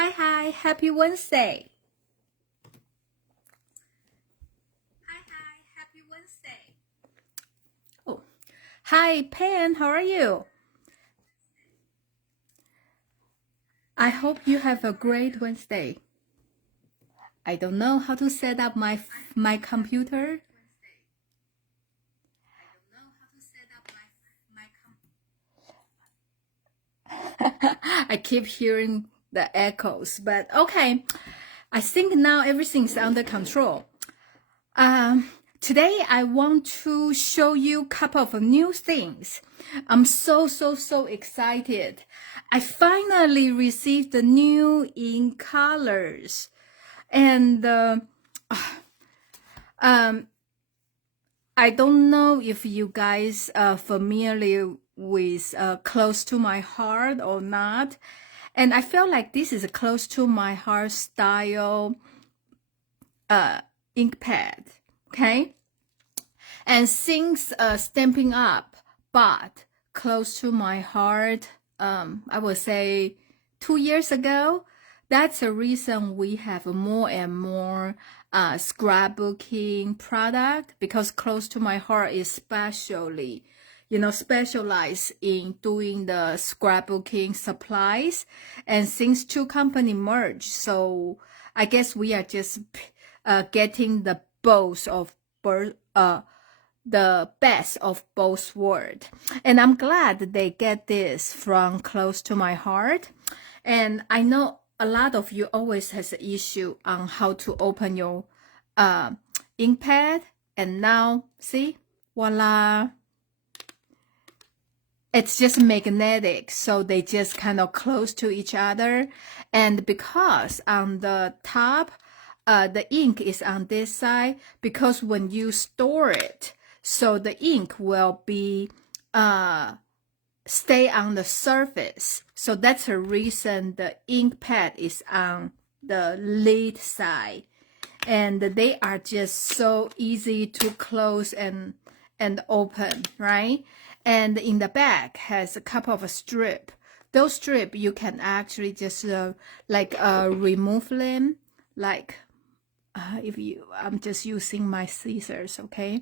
Hi, happy Wednesday. Happy Wednesday. Oh, hi, Pan, how are you? I hope you have a great Wednesday. I don't know how to set up my computer. I keep hearing the echoes, but okay. I think now everything's under control. Today I want to show you a couple of new things. I'm so excited. I finally received the new ink colors. And I don't know if you guys are familiar with Close to My Heart or not. And I feel like this is a close to my heart style ink pad. Okay. And since Stampin Up bought Close to My Heart, I would say 2 years ago, that's the reason we have more and more scrapbooking product, because Close to My Heart is specialized in doing the scrapbooking supplies. And since two company merged, so I guess we are just getting the best of both worlds. And I'm glad they get this from Close to My Heart. And I know a lot of you always has an issue on how to open your ink pad. And now, see, voila. It's just magnetic, so they just kind of close to each other. And because on the top, the ink is on this side, because when you store it, so the ink will be stay on the surface. So that's the reason the ink pad is on the lid side. And they are just so easy to close and open, right? And in the back has a couple of strip. Those strip you can actually just remove them. I'm just using my scissors, okay?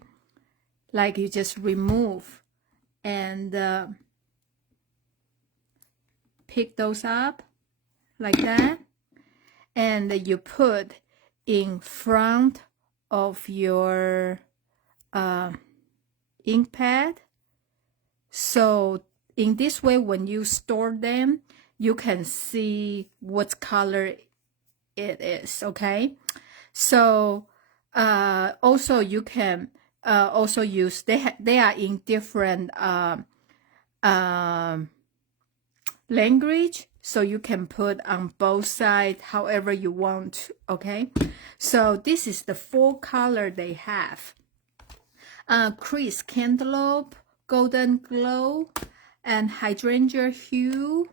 Like you just remove and pick those up like that, and you put in front of your ink pad. So in this way, when you store them, you can see what color it is, okay? So also you can also use, they are in different language, so you can put on both sides however you want, okay? So this is the 4 color they have. Crisp Cantaloupe, Golden Glow, and Hydrangea Hue,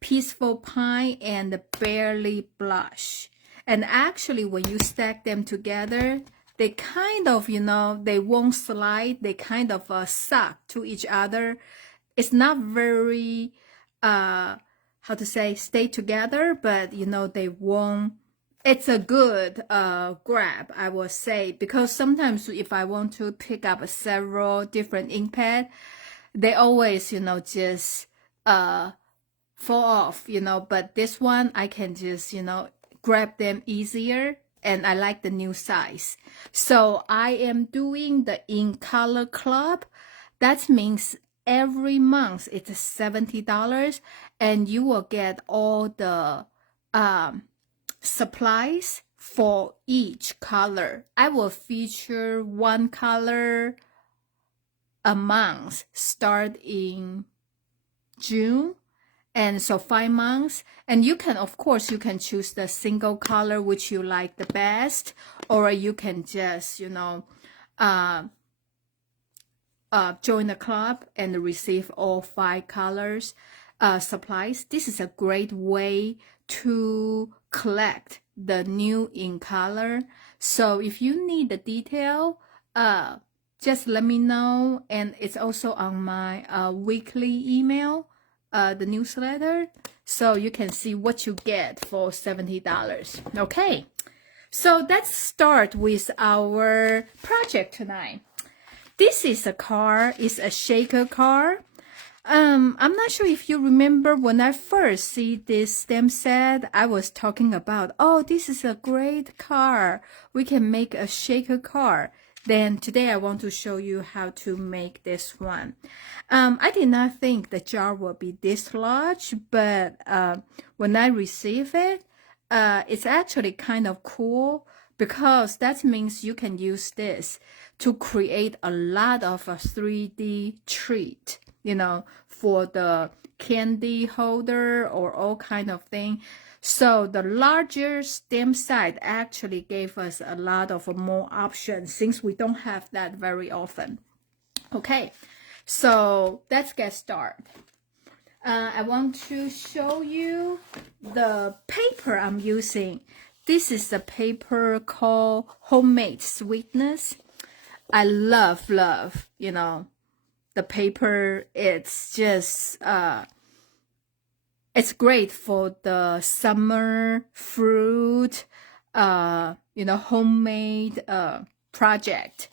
Peaceful Pine, and Barely Blush. And actually, when you stack them together, they kind of, they won't slide. They kind of suck to each other. It's not very, stay together, but, they won't. It's a good grab, I would say, because sometimes if I want to pick up several different ink pad, they always, just fall off, but this one I can just, grab them easier, and I like the new size. So I am doing the ink color club. That means every month it's $70, and you will get all the supplies for each color. I will feature one color a month, start in June, and so 5 months. And you can, of course, you can choose the single color which you like the best, or you can just, join the club and receive all 5 colors supplies. This is a great way to collect the new ink color. So if you need the detail, just let me know. And it's also on my weekly email. the newsletter, so you can see what you get for $70. Okay, so let's start with our project tonight. This is a car, it's a shaker car. I'm not sure if you remember when I first see this stamp set, I was talking about, oh, this is a great car. We can make a shaker car. Then today I want to show you how to make this one. I did not think the jar will be this large, but when I receive it, it's actually kind of cool because that means you can use this to create a lot of a 3D treat, you know, for the candy holder or all kind of thing. So the larger stamp size actually gave us a lot of more options since we don't have that very often. Okay, so let's get started. I want to show you the paper I'm using. This is the paper called Homemade Sweetness. I love, you know, the paper. It's just, it's great for the summer fruit, you know, homemade project.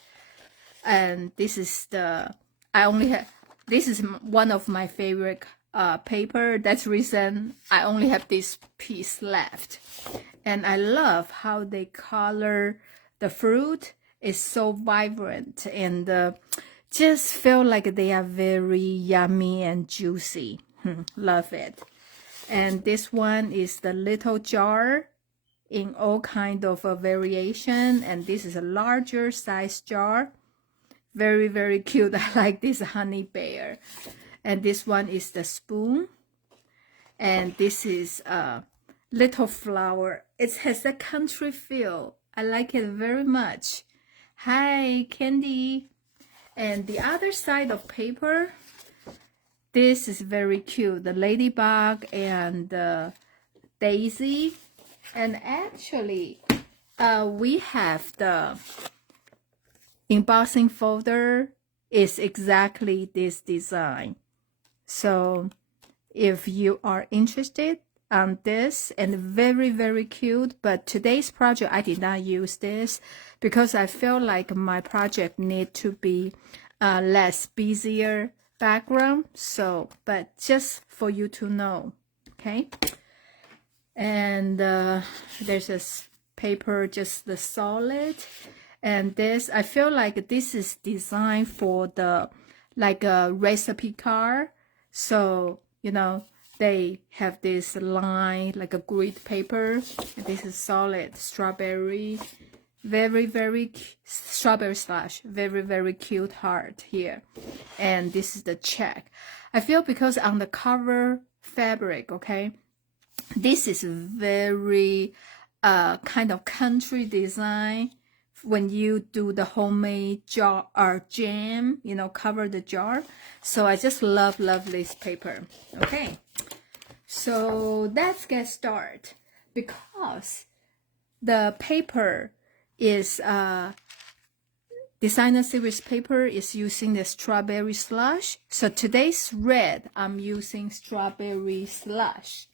And this is the, this is one of my favorite paper. That's the reason I only have this piece left. And I love how they color the fruit. It's so vibrant and just feel like they are very yummy and juicy. Love it. And this one is the little jar in all kind of a variation. And this is a larger size jar. Very, very cute. I like this honey bear. And this one is the spoon. And this is a little flower. It has a country feel. I like it very much. Hi, Candy. And the other side of paper, this is very cute. The ladybug and the daisy. And actually, we have the embossing folder is exactly this design. So if you are interested on this, and very, very cute, but today's project, I did not use this because I feel like my project need to be less busier background. So, but just for you to know, okay? And there's this paper, just the solid. And this, I feel like this is designed for the, like a recipe card. So, you know, they have this line, like a grid paper. And this is solid strawberry, very, very strawberry slash, very, very cute heart here. And this is the check. I feel because on the cover fabric, okay, this is very kind of country design. When you do the homemade jar or jam, you know, cover the jar. So I just love this paper. Okay, so let's get started. Because the paper is designer series paper is using the strawberry slush. So today's red, I'm using strawberry slush.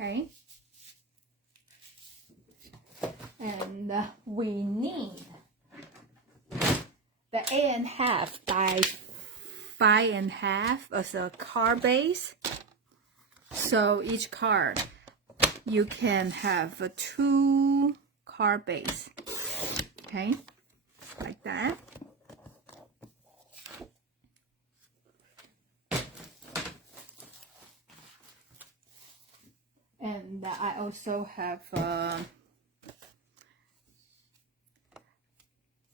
Okay. And we need the 8.5 by 5.5 as a card base. So each card you can have 2 card base. Okay, like that. And I also have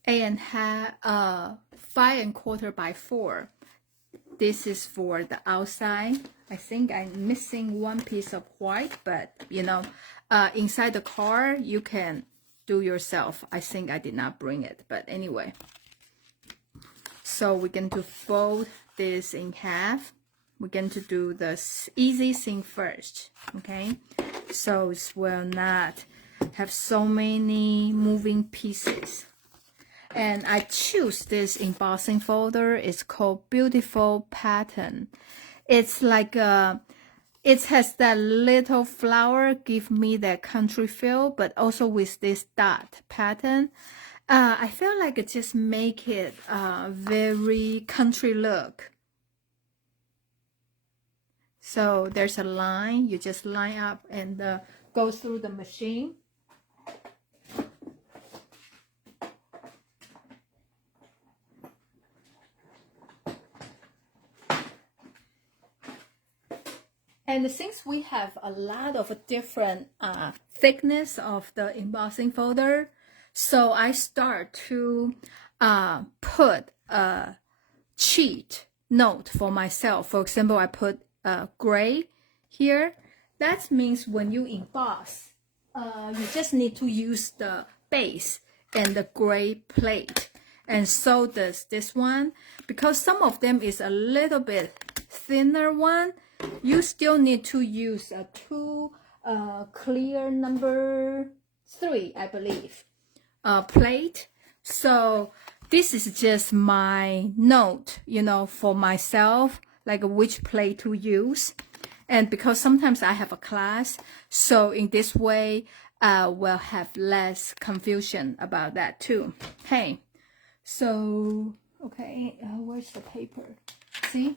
5.25 by 4. This is for the outside. I think I'm missing one piece of white, but you know, inside the car you can do yourself. I think I did not bring it, but anyway. So we're going to fold this in half. We're going to do the easy thing first, okay? So it will not have so many moving pieces. And I choose this embossing folder. It's called Beautiful Pattern. It's like it has that little flower, give me that country feel, but also with this dot pattern. I feel like it just make it very country look. So there's a line, you just line up and go through the machine. And since we have a lot of different thickness of the embossing folder, so I start to put a cheat note for myself. For example, I put gray here. That means when you emboss, you just need to use the base and the gray plate. And so does this one. Because some of them is a little bit thinner one, you still need to use a clear number 3, I believe, plate. So this is just my note, you know, for myself, like which plate to use. And because sometimes I have a class, so in this way, we'll have less confusion about that too. Hey, so, okay, where's the paper? See?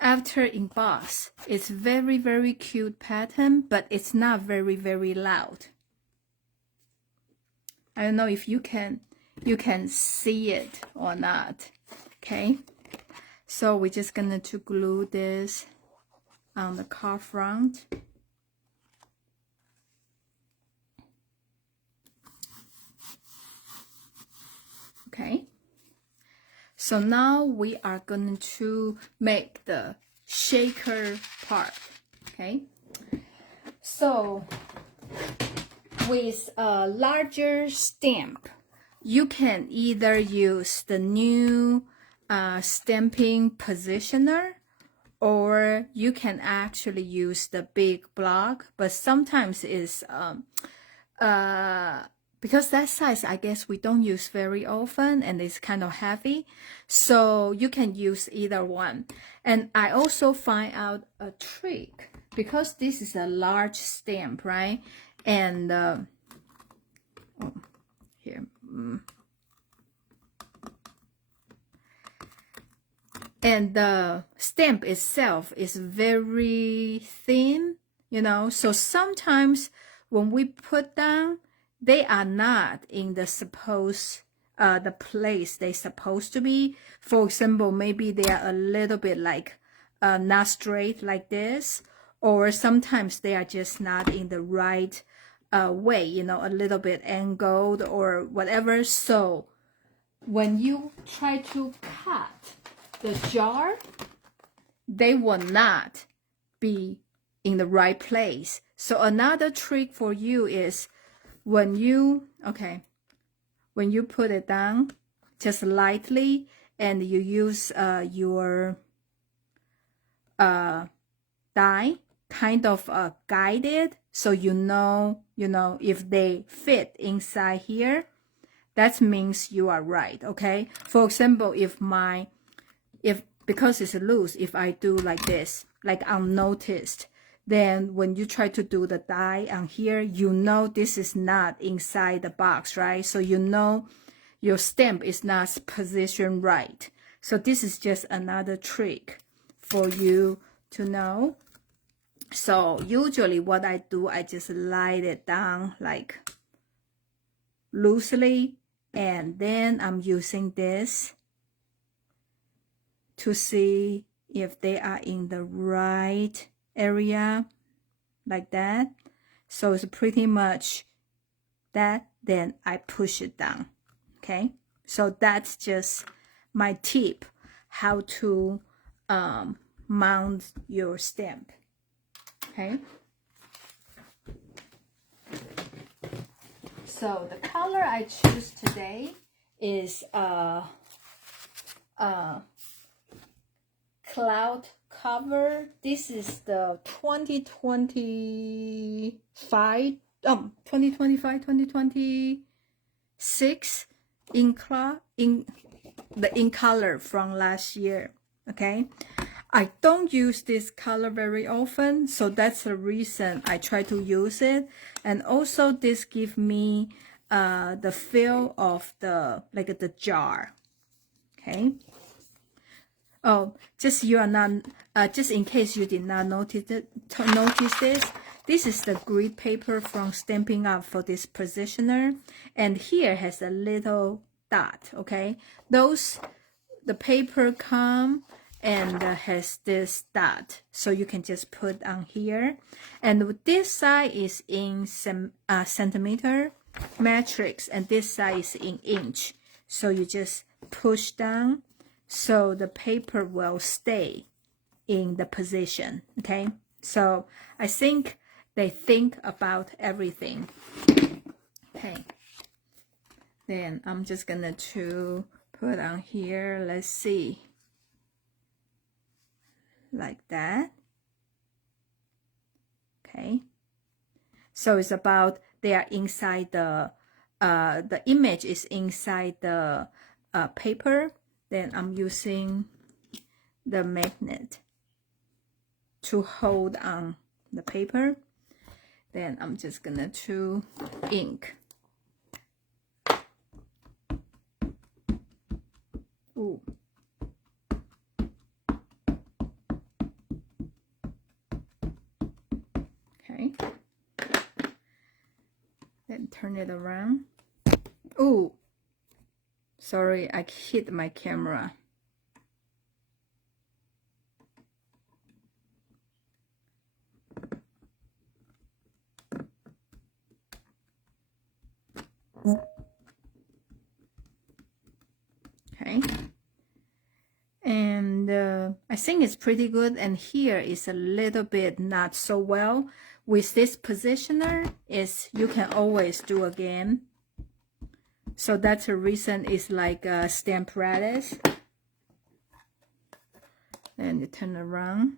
After emboss, it's very, very cute pattern, but it's not very, very loud. I don't know if you can see it or not. Okay, so we're just gonna to glue this on the card front. Okay. So now we are going to make the shaker part, okay? So with a larger stamp, you can either use the new stamping positioner, or you can actually use the big block, but sometimes it's because that size, I guess we don't use very often and it's kind of heavy. So you can use either one. And I also find out a trick, because this is a large stamp, right? And here. And the stamp itself is very thin, you know. So sometimes when we put down, they are not in the the place they're supposed to be. For example, maybe they are a little bit like not straight like this, or sometimes they are just not in the right way, you know, a little bit angled or whatever. So when you try to cut the jar, they will not be in the right place. So another trick for you is, when you put it down just lightly, and you use your die kind of guide it, so you know if they fit inside here, that means you are right. Okay, for example, if because it's loose, if I do like this, like unnoticed, then when you try to do the die on here, you know this is not inside the box, right? So you know your stamp is not positioned right. So this is just another trick for you to know. So usually what I do, I just light it down like loosely, and then I'm using this to see if they are in the right area, like that. So it's pretty much that, then I push it down. Okay, so that's just my tip, how to mount your stamp. Okay, so the color I choose today is cloud cover. This is the 2026 the ink color from last year. Okay, I don't use this color very often, so that's the reason I try to use it. And also this give me the feel of the the jar. Okay. Oh, just you are not just in case you did not notice this is the grid paper from Stampin' Up for this positioner, and here has a little dot. Okay, the paper come and has this dot, so you can just put on here. And this side is in centimeter matrix, and this side is in inch. So you just push down, so the paper will stay in the position. Okay, so I think they think about everything. Okay, then I'm just gonna to put on here, let's see, like that. Okay, so it's about they are inside the image is inside the paper. Then I'm using the magnet to hold on the paper. Then I'm just gonna to ink. Ooh. Okay. Then turn it around. Ooh. Sorry, I hit my camera. Okay. And I think it's pretty good. And here is a little bit not so well. With this positioner, is you can always do again. So that's the reason it's like a stamp radish. Then you turn around,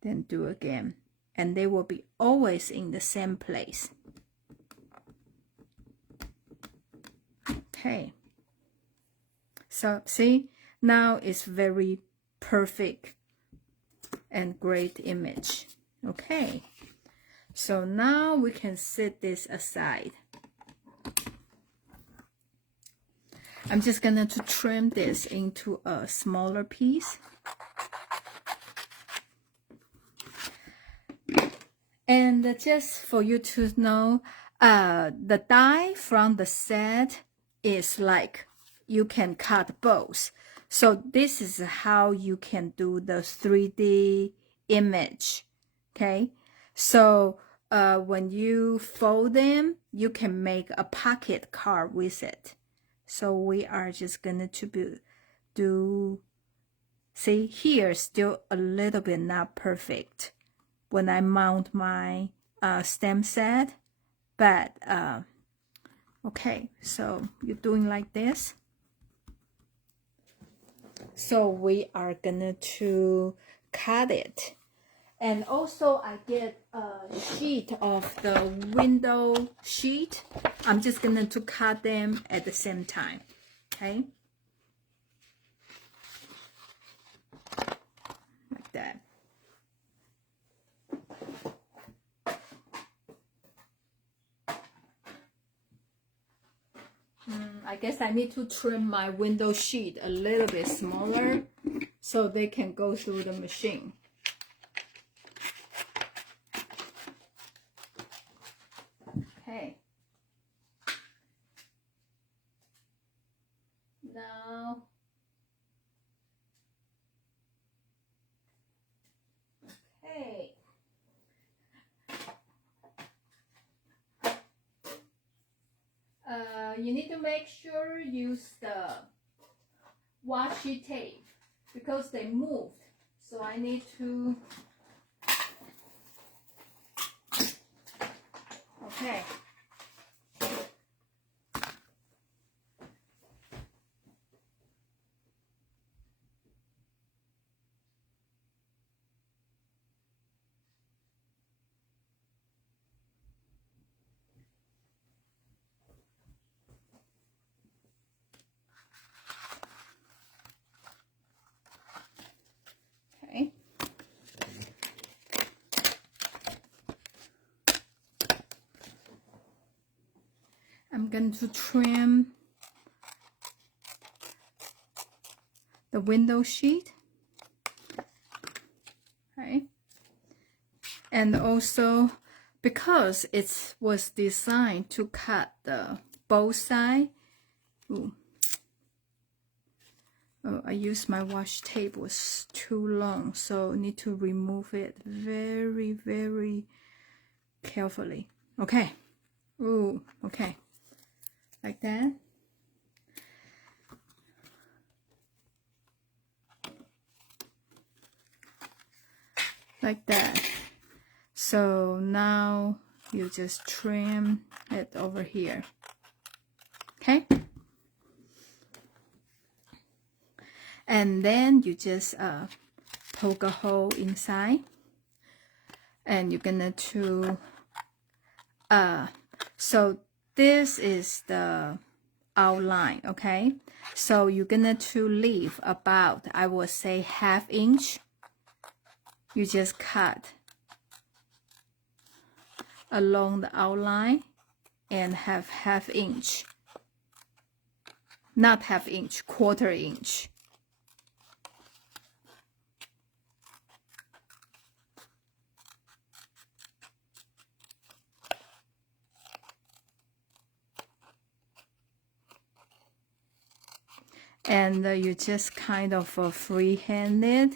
then do again. And they will be always in the same place. Okay. So see, now it's very perfect and great image. Okay. So now we can set this aside. I'm just gonna to trim this into a smaller piece. And just for you to know, the die from the set is like you can cut both. So this is how you can do the 3D image. Okay, so when you fold them, you can make a pocket card with it. So we are just gonna to do, see here still a little bit not perfect when I mount my stamp set, but okay, so you're doing like this. So we are gonna to cut it. And also I get a sheet of the window sheet. I'm just gonna to cut them at the same time. Okay, like that. I guess I need to trim my window sheet a little bit smaller so they can go through the machine. Okay. Now, okay. You need to make sure you use the washi tape because they moved. So I need to, okay. going to trim the window sheet. Okay. And also, because it was designed to cut the both sides. Oh, I used my washi tape, was too long, so need to remove it very, very carefully. Okay. Ooh, okay. Like that. Like that. So now you just trim it over here. Okay. And then you just poke a hole inside, and you're gonna to so this is the outline. Okay, so you're gonna to leave about, I would say, ½ inch. You just cut along the outline and have ½ inch, not ½ inch, quarter inch. And you just kind of free-handed.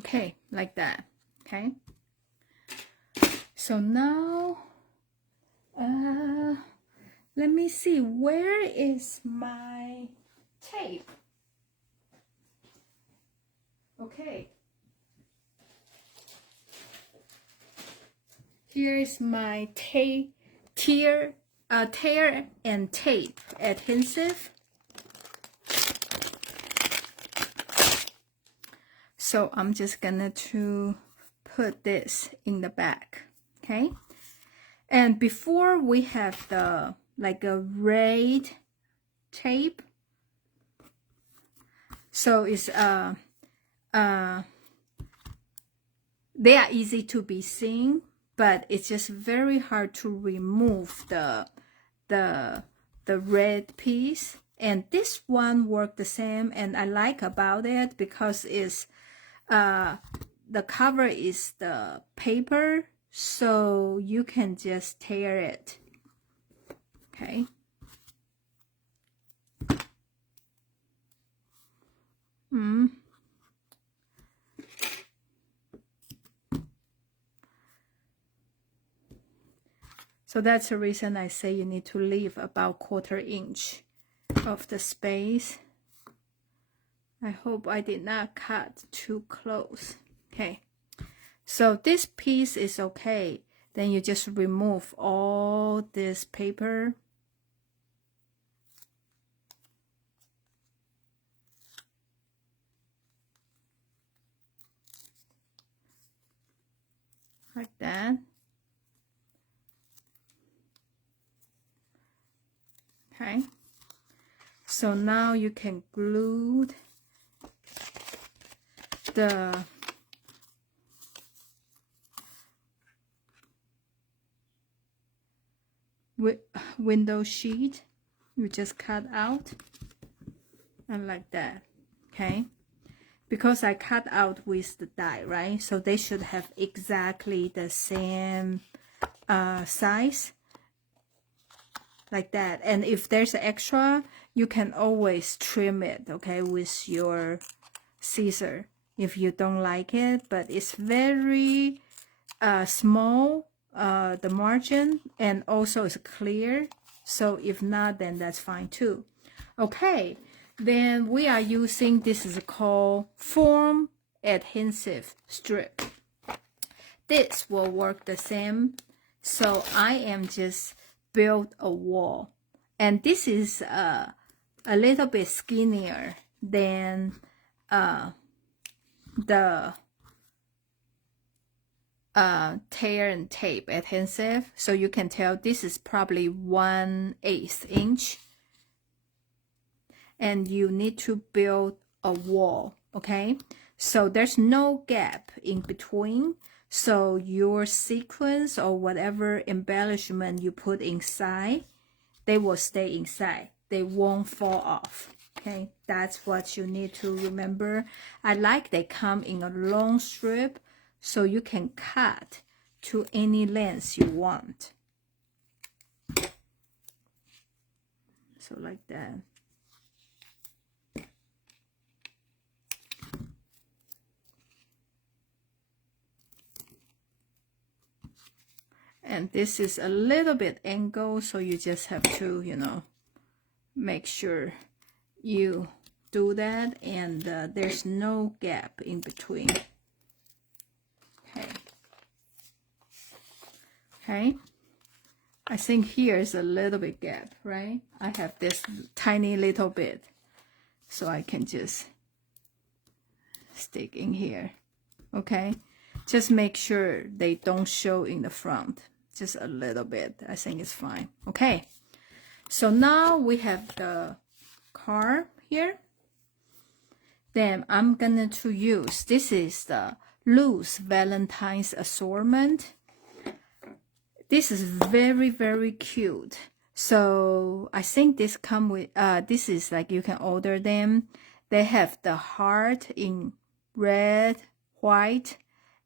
Okay, like that. Okay. So now, let me see, where is my tape? Okay. Here is my tear and tape adhesive. So I'm just gonna to put this in the back, okay? And before we have the like a red tape, so it's they are easy to be seen, but it's just very hard to remove the red piece. And this one worked the same, and I like about it because it's the cover is the paper, so you can just tear it. Okay. So that's the reason I say you need to leave about quarter inch of the space. I hope I did not cut too close. Okay, so this piece is okay. Then you just remove all this paper. Like that. Okay, so now you can glue the window sheet. You just cut out and like that. Okay, because I cut out with the die, right? So they should have exactly the same size, like that. And if there's extra, you can always trim it, okay, with your scissor if you don't like it. But it's very small, the margin, and also it's clear. So if not, then that's fine too. Okay, then we are using, this is called foam adhesive strip. This will work the same. So I am just build a wall, and this is a little bit skinnier than the tear and tape adhesive. So you can tell this is probably 1/8 inch. and you need to build a wall, okay? So there's no gap in between. So your sequins or whatever embellishment you put inside, they will stay inside. They won't fall off. Okay, that's what you need to remember. I like they come in a long strip so you can cut to any length you want. So like that. And this is a little bit angled, so you just have to, you know, make sure you do that, and there's no gap in between. Okay, I think here is a little bit gap, right? I have this tiny little bit, so I can just stick in here. Okay, just make sure they don't show in the front, just a little bit. I think it's fine. Okay, so now we have the card here. Then I'm gonna to use, this is the loose Valentine's assortment. This is very, very cute. So I think this come with, this is like you can order them. They have the heart in red, white,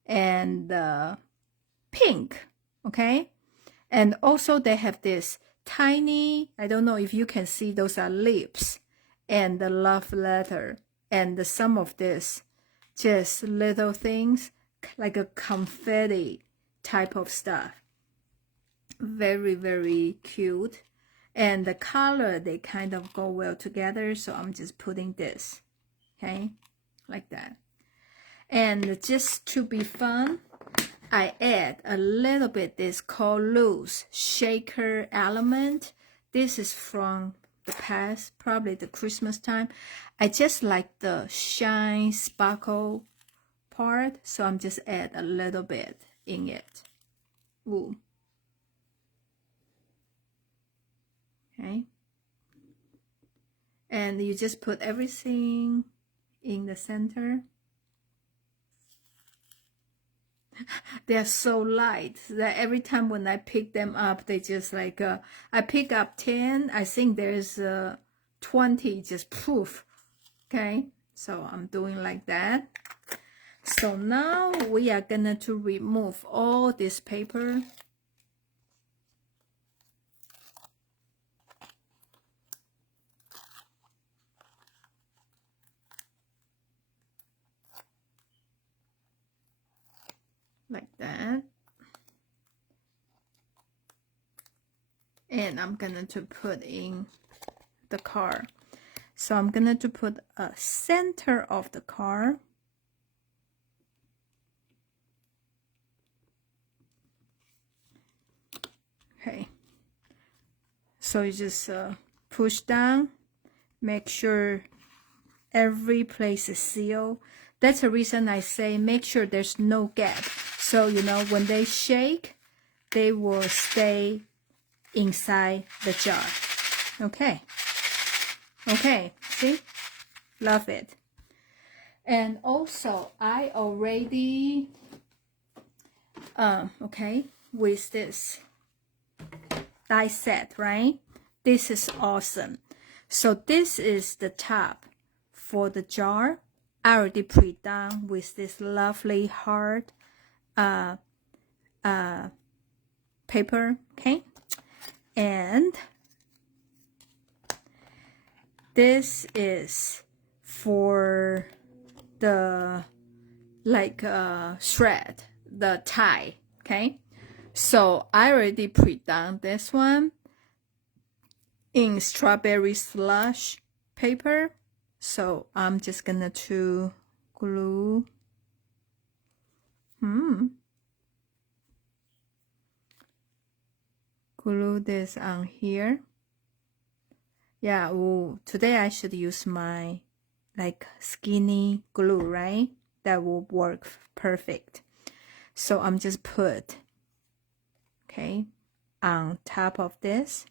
and pink, okay? And also they have this tiny, I don't know if you can see, those are lips and the love letter, and some of this just little things like a confetti type of stuff. Very, very cute. And the color, they kind of go well together, so I'm just putting this, okay, like that. And just to be fun, I add a little bit this called loose shaker element. This is from the past, probably the Christmas time. I just like the shine sparkle part, so I'm just add a little bit in it. Ooh. Okay, and you just put everything in the center. They are so light that every time when I pick them up, they just like, I pick up 10, I think there's 20 just poof. Okay, so I'm doing like that. So now we are gonna to remove all this paper. Like that. And I'm gonna to put in the card. So I'm gonna to put a center of the card. Okay. So you just push down, make sure every place is sealed. That's the reason I say make sure there's no gap. So, you know, when they shake, they will stay inside the jar. Okay. Okay, see? Love it. And also, I already, okay, with this die set, right? This is awesome. So this is the top for the jar. I already pre-done with this lovely hard paper, okay? And this is for the like shred, the tie, okay? So I already pre-done this one in strawberry slush paper. So I'm just gonna to glue. Glue this on here. Yeah, ooh, today I should use my like skinny glue, right? That will work perfect. So I'm just put, okay, on top of this.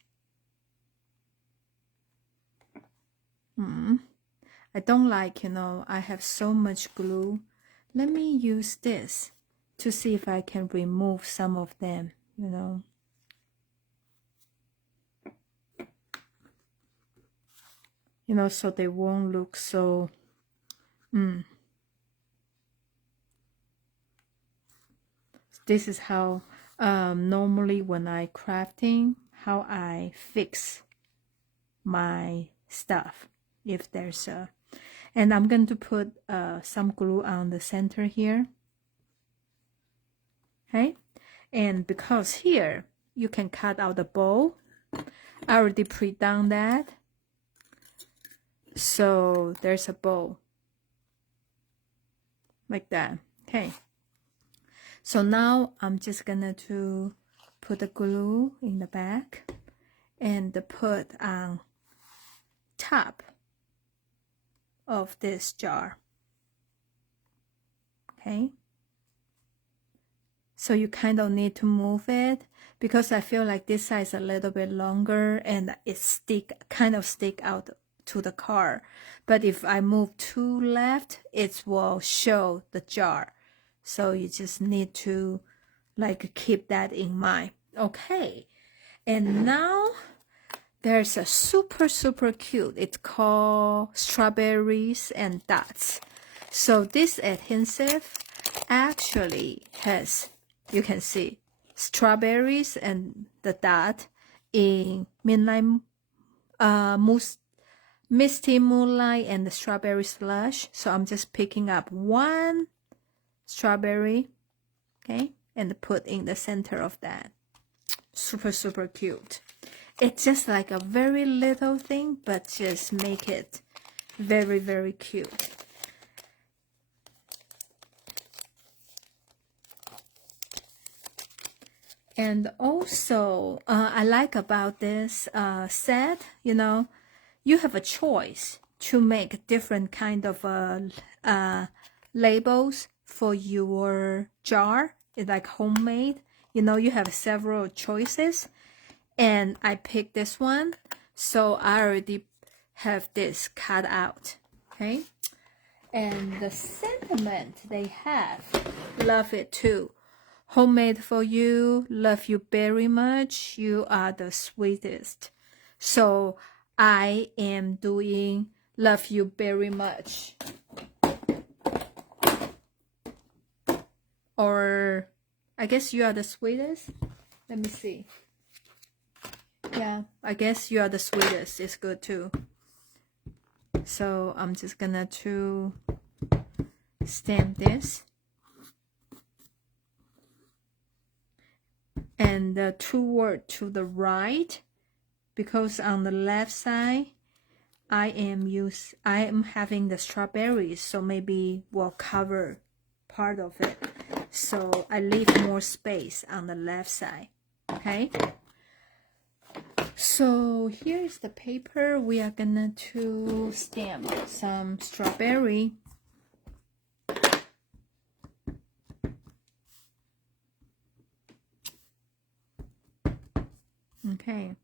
I don't like, I have so much glue. Let me use this to see if I can remove some of them, so they won't look so, This is how, normally when I crafting, how I fix my stuff. If there's a, and I'm going to put some glue on the center here. Okay, and because here you can cut out the bow, I already pre-done that, so there's a bow like that. Okay, so now I'm just gonna to put the glue in the back and put on top of this jar. Okay, so you kind of need to move it because I feel like this side is a little bit longer and it kind of stick out to the card. But if I move to left, it will show the jar. So you just need to like keep that in mind. Okay, and now there's a super cute. It's called Strawberries and Dots. So this adhesive actually has, you can see, strawberries and the dot in Midnight Misty Moonlight and the Strawberry Slush. So I'm just picking up one strawberry, okay, and put in the center of that. Super cute. It's just like a very little thing, but just make it very cute. And also, I like about this set, you have a choice to make different kind of labels for your jar. It's like homemade. You have several choices. And I picked this one, so I already have this cut out, okay? And the sentiment they have, love it too. Homemade for you, love you very much, you are the sweetest. So I am doing love you very much. Or I guess you are the sweetest. Let me see. Yeah, I guess you are the sweetest. It's good too. So I'm just gonna to stamp this. And the two words to the right, because on the left side I am having the strawberries, so maybe we'll cover part of it. So I leave more space on the left side. Okay. So here's the paper. We are gonna to stamp some strawberry. Okay.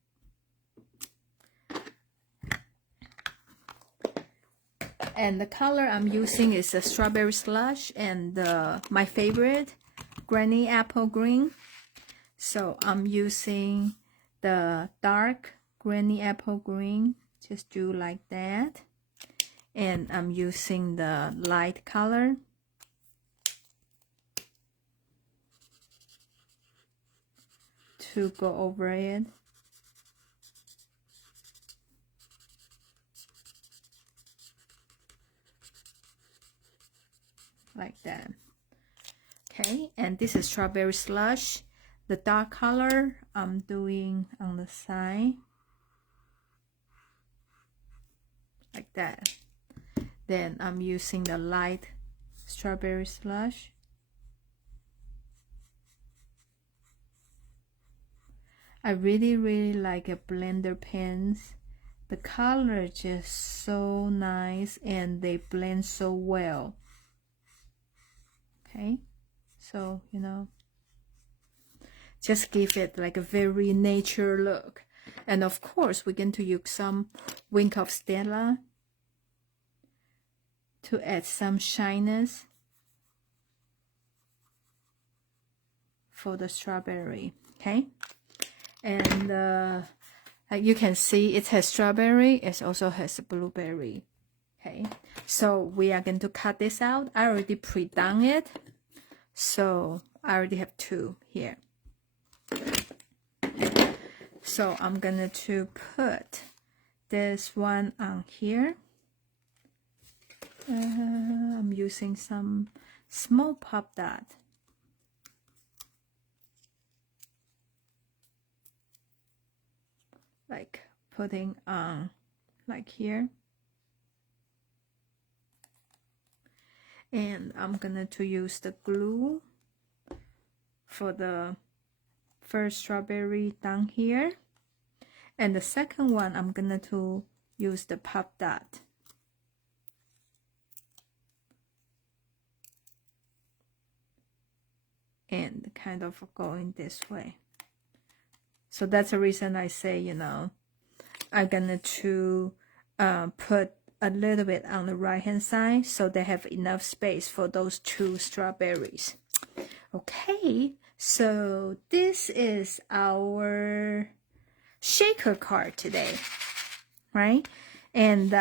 And the color I'm using is a strawberry slush and my favorite, granny apple green. So I'm using the dark granny apple green, just do like that. And I'm using the light color. To go over it. Like that. Okay, and this is strawberry slush. The dark color I'm doing on the side. Like that. Then I'm using the light strawberry slush. I really like a blender pens. The color just so nice and they blend so well. Okay, so just give it like a very nature look. And of course we're going to use some Wink of Stella to add some shyness for the strawberry. Okay, and you can see it has strawberry. It also has a blueberry. Okay, so we are going to cut this out. I already pre-done it, so I already have 2 here. So I'm gonna to put this one on here. I'm using some small pop dot. Like putting on like here. And I'm gonna to use the glue for the first strawberry down here. And the second one, I'm gonna to use the pop dot. And kind of going this way. So that's the reason I say, you know, I'm gonna to put a little bit on the right hand side so they have enough space for those 2 strawberries. Okay, so this is our shaker card today, right? And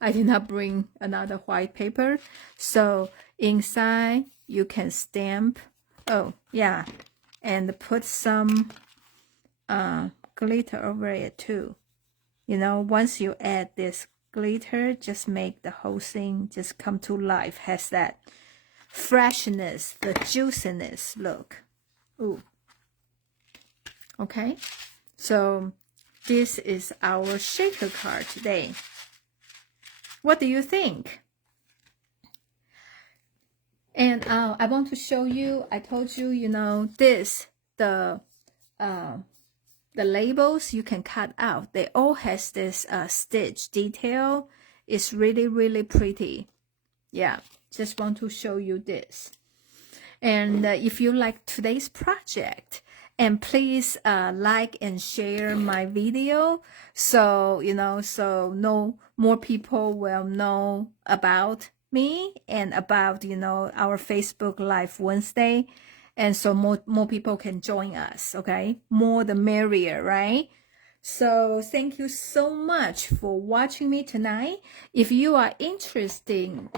I did not bring another white paper, so inside you can stamp, oh yeah, and put some glitter over it too. You know, once you add this glitter, just make the whole thing just come to life. Has that freshness, the juiciness look. Ooh. Okay, so this is our shaker card today. What do you think? And I want to show you, I told you, you know, this, the labels you can cut out. They all has this stitch detail. It's really, really pretty. Yeah, just want to show you this. And if you like today's project, and please like and share my video, so you know, so more people will know about me and about, you know, our Facebook Live Wednesday, and so more people can join us. Okay, more the merrier, right? So thank you so much for watching me tonight. If you are interested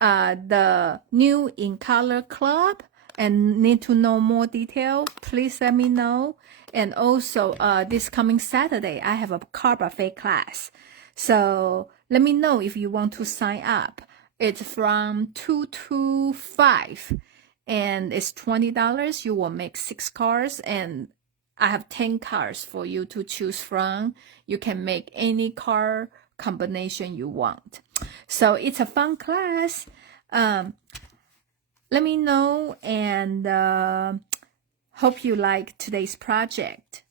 the New in Color Club and need to know more detail, please let me know. And also this coming Saturday I have a card buffet class, so let me know if you want to sign up. It's from 2 to 5 and it's $20. You will make 6 cards and I have 10 cards for you to choose from. You can make any card combination you want. So it's a fun class. Let me know, and hope you like today's project.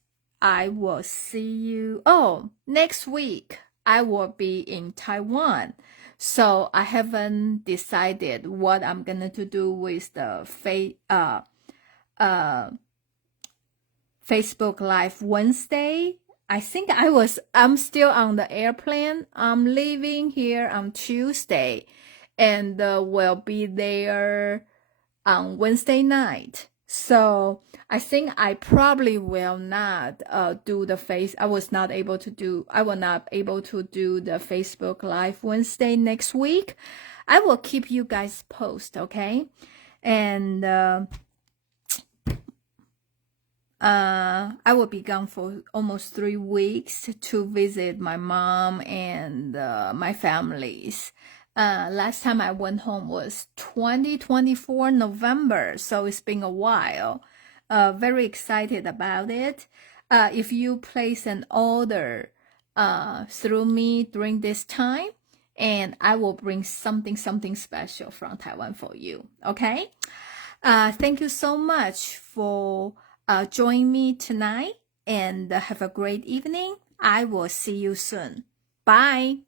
I will see you. Oh, next week I will be in Taiwan. So I haven't decided what I'm gonna to do with the Facebook Live Wednesday. I think I'm still on the airplane. I'm leaving here on Tuesday and will be there on Wednesday night. So I think I probably will not do the I will not able to do the Facebook Live Wednesday next week. I will keep you guys posted, okay? And I will be gone for almost 3 weeks to visit my mom and my families. Last time I went home was 2024 November, so it's been a while. Very excited about it. If you place an order through me during this time, and I will bring something special from Taiwan for you, okay? Thank you so much for joining me tonight, and have a great evening. I will see you soon. Bye.